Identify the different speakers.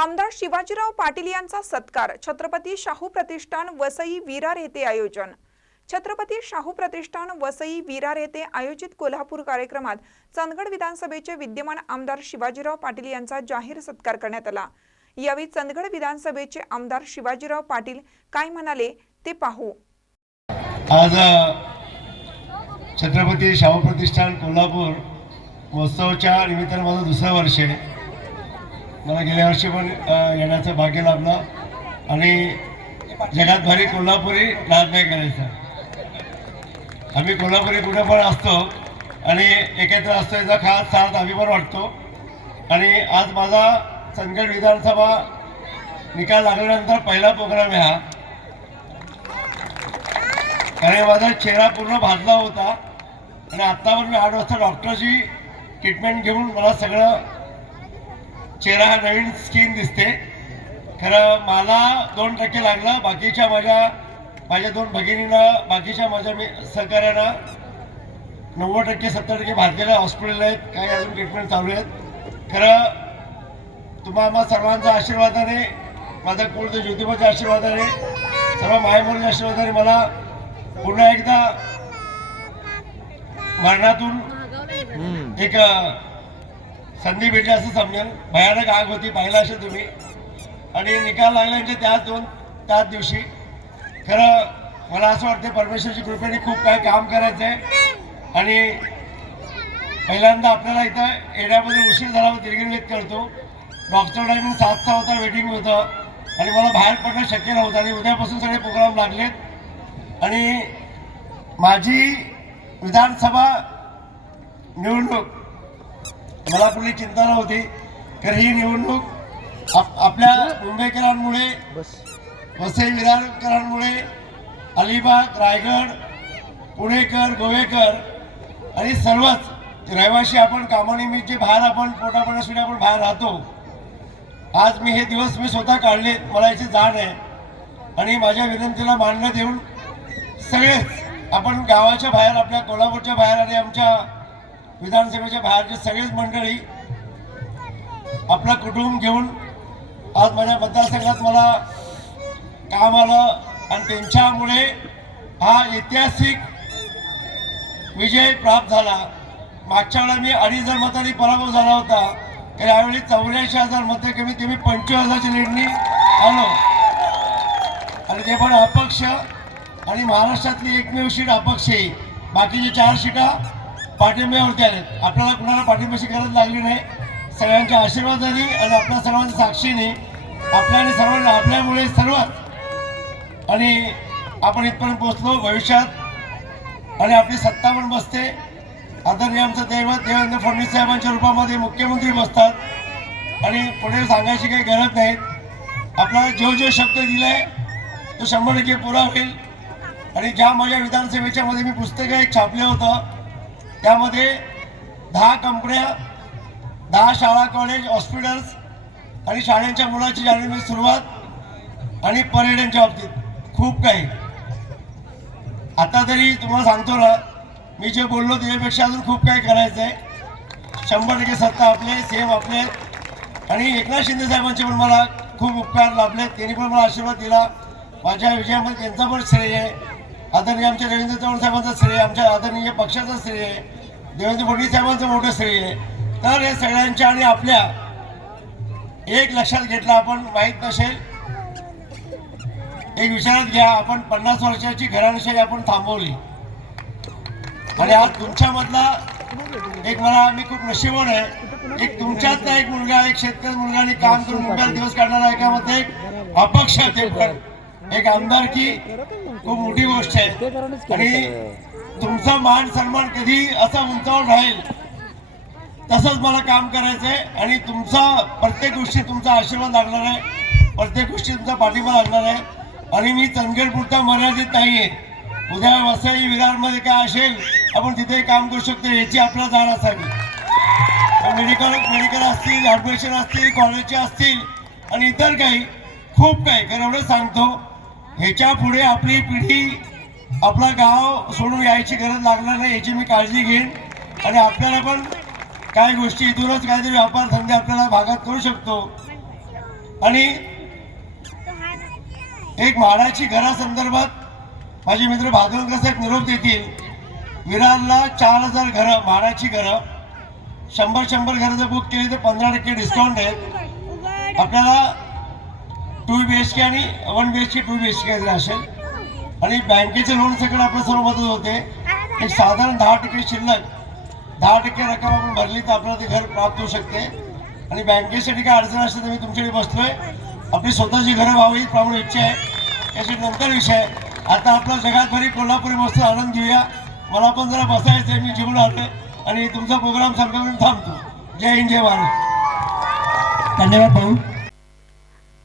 Speaker 1: आमदार शिवाजीराव पाटील यांचा सत्कार छत्रपती शाहू प्रतिष्ठान वसई विरार येथे आयोजन. छत्रपती शाहू प्रतिष्ठान वसई विरार येथे आयोजित कोल्हापूर कार्यक्रमात चंदगड विधानसभेचे विद्यमान आमदार शिवाजीराव पाटील यांचा जाहीर सत्कार करण्यात आला. यावेळी चंदगड विधानसभेचे आमदार शिवाजीराव पाटील काय म्हणाले ते पाहू.
Speaker 2: आज छत्रपती शाहू प्रतिष्ठान कोल्हापूर महोत्सवाच्या निमित्तानं माझं दुसरं वर्ष आहे. मला गेल्या वर्षी पण येण्याचं भाग्य लाभलं. आणि जगात भारी कोल्हापुरी नाद नाही करायचा. आम्ही कोल्हापुरी कुठे पण असतो आणि एकत्र असतो याचा खास साथ अभिमान वाटतो. आणि आज माझा चंदगड विधानसभा निकाल लागल्यानंतर पहिला प्रोग्राम आहे हा. कारण माझा चेहरा पूर्ण भाजला होता. आणि आत्ता पण मी आठ वाजता डॉक्टरची ट्रीटमेंट घेऊन मला सगळं चेहरा नवीन स्किन दिसते. खरं मला दोन टक्के लागला. बाकीच्या माझ्या माझ्या दोन भगिनींना बाकीच्या माझ्या मी सहकार्यांना नव्वद टक्के सत्तर टक्के भाजलेल्या हॉस्पिटल आहेत. काही अजून ट्रीटमेंट चालू आहेत. खरं तुम्हा आम्हा सर्वांच्या आशीर्वादाने माझा कुलदेव ज्योतिबाच्या आशीर्वादाने सर्व मायमुलीच्या आशीर्वादाने मला पुन्हा एकदा मरणातून एक संधी भेटली असं समजेल. भयानक आग होती पाहिला असे तुम्ही. आणि निकाल लागल्याचे त्याच दोन त्याच दिवशी. खरं मला असं वाटतं परमेश्वरची कृपेने खूप काही काम करायचं आहे आणि पहिल्यांदा आपल्याला इथं येण्यामध्ये उशीर झाला दीर्घनिवेद करतो. डॉक्टर टायमिंग सातचा होता वेटिंग होतं. आणि मला बाहेर पडणं शक्य नव्हतं. आणि उद्यापासून सगळे प्रोग्राम लागलेत. आणि माझी विधानसभा निवडणूक मला कुठली चिंता नव्हती. तर ही निवडणूक आप आपल्या मुंबईकरांमुळे वसई विरारकरांमुळे अलिबाग रायगड पुणेकर गोवेकर आणि सर्वच रहिवासी आपण कामानिमित्त जे बाहेर आपण पोटापाण्यासाठी आपण बाहेर राहतो आज मी हे दिवस मी स्वतः काढले मला याची जाण आहे. आणि माझ्या विनंतीला मान्य देऊन सगळेच आपण गावाच्या बाहेर आपल्या कोल्हापूरच्या बाहेर आणि आमच्या विधानसभेच्या बाहेरचे सगळेच मंडळी आपलं कुटुंब घेऊन आज माझ्या मतदारसंघात मला काम आलं आणि त्यांच्यामुळे हा ऐतिहासिक विजय प्राप्त झाला. मागच्या वेळा मी अडीच हजार मतांनी पराभव झाला होता. तर यावेळी चौऱ्याऐंशी हजार मते कमी कमी पंचवीस हजारची लीडनी आलो. आणि ते पण अपक्ष आणि महाराष्ट्रातली एकमेव सीट अपक्ष आहे. बाकीचे चार सीटा पाठिंब्यावरती आलेत आपल्याला कुणाला पाठिंब्याची गरज लागली नाही. सगळ्यांच्या आशीर्वादाने आणि आपल्या सर्वांच्या साक्षीने आपल्या आणि सर्वांना आपल्यामुळे सर्वात आणि आपण इथपर्यंत पोहोचलो भविष्यात. आणि आपली सत्ता पण बसते. आदरणीय आमचं दैवत देवेंद्र फडणवीस साहेबांच्या रूपामध्ये मुख्यमंत्री बसतात. आणि पुढे सांगायची काही गरज नाही. आपल्याला जो जो शब्द दिलाय तो शंभर टक्के पुरा होईल. आणि ज्या माझ्या विधानसभेच्या मध्ये मी पुस्तकं एक छापलं होतं त्यामध्ये दहा कंपन्या दहा शाळा कॉलेज हॉस्पिटल्स आणि शाळांच्या मुलाची जाणीव सुरुवात आणि पर्यटनच्या बाबतीत. खूप काही. आता तरी तुम्हाला सांगतो ना मी जे बोललो त्याच्यापेक्षा अजून खूप काही करायचं आहे शंभर टक्के सत्ता आपले सेम आपले. आणि एकनाथ शिंदे साहेबांचे पण मला खूप उपकार लाभले त्यांनी पण मला आशीर्वाद दिला. माझ्या विजयामध्ये त्यांचा पण श्रेय आहे. आदरणीय आमच्या रवींद्र चव्हाण साहेबांचं श्रेय आमच्या आदरणीय पक्षाचं श्रेय आहे देवेंद्र फडणवीस साहेबांचं मोठं श्रेय. आहे तर हे सगळ्यांच्या आणि आपल्या एक लक्षात घेतलं आपण माहीत नसेल. एक विचारात घ्या आपण पन्नास वर्षाची घराणेशाही आपण थांबवली. आणि आज तुमच्यामधला एक मला मी खूप नशिबवान आहे. एक तुमच्यातला एक मुलगा एक शेतकरी मुलगा आणि काम करून मुंबईत दिवस काढणारा एकामध्ये एक अपक्ष ते पण. एक आमदारकी खूप मोठी गोष्ट आहे. आणि तुमचा मान सन्मान कधी असा उंचावर राहील तसंच मला काम करायचं आहे आणि तुमचा प्रत्येक गोष्टी तुमचा आशीर्वाद लागणार आहे. प्रत्येक गोष्टी तुमचा पाठिंबा लागणार आहे. आणि मी चंदगड पुरता मर्यादित नाही आहे उद्या वसई विरारमध्ये काय असेल आपण तिथे काम करू शकतो याची आपल्याला जाण असावी. मेडिकल मेडिकल असतील ॲडमिशन असतील कॉलेजचे असतील आणि इतर काही खूप काही कारण एवढं सांगतो ह्याच्या पुढे आपली पिढी आपला गाव सोडून यायची गरज लागणार नाही याची मी काळजी घेईन. आणि आपल्याला पण काही गोष्टी इथूनच काहीतरी व्यापार धंदे आपल्याला भागात करू शकतो. आणि एक म्हाडाची घरासंदर्भात माझे मित्र भादवकर साहेब निरोप देतील. विरारला चार हजार घरं म्हाडाची घरं. शंभर शंभर घरं जर बुक केली तर पंधरा टक्के डिस्काउंट आहे. आपल्याला टू बी एच के आणि one B H K two B H K असेल. आणि बँकेचे लोन सगळं आपल्या सर्व मदत होते. एक साधारण दहा टक्के शिल्लक दहा टक्के रक्कम आपण भरली तर आपल्याला ते घर प्राप्त होऊ शकते. आणि बँकेसाठी काय अडचण असते तर मी तुमच्याकडे बसतोय आपली स्वतःची घरं व्हावी हीच इच्छा आहे. त्याची नंतर विषय आहे. आता आपला जगातभरी कोल्हापुरी मस्त आनंद घेऊया. मला पण जरा बसायचं आहे मी जिवून आलोय. आणि तुमचा प्रोग्राम संपल्यावर थांबतो. जय हिंद जय भारत.
Speaker 3: धन्यवाद भाऊ.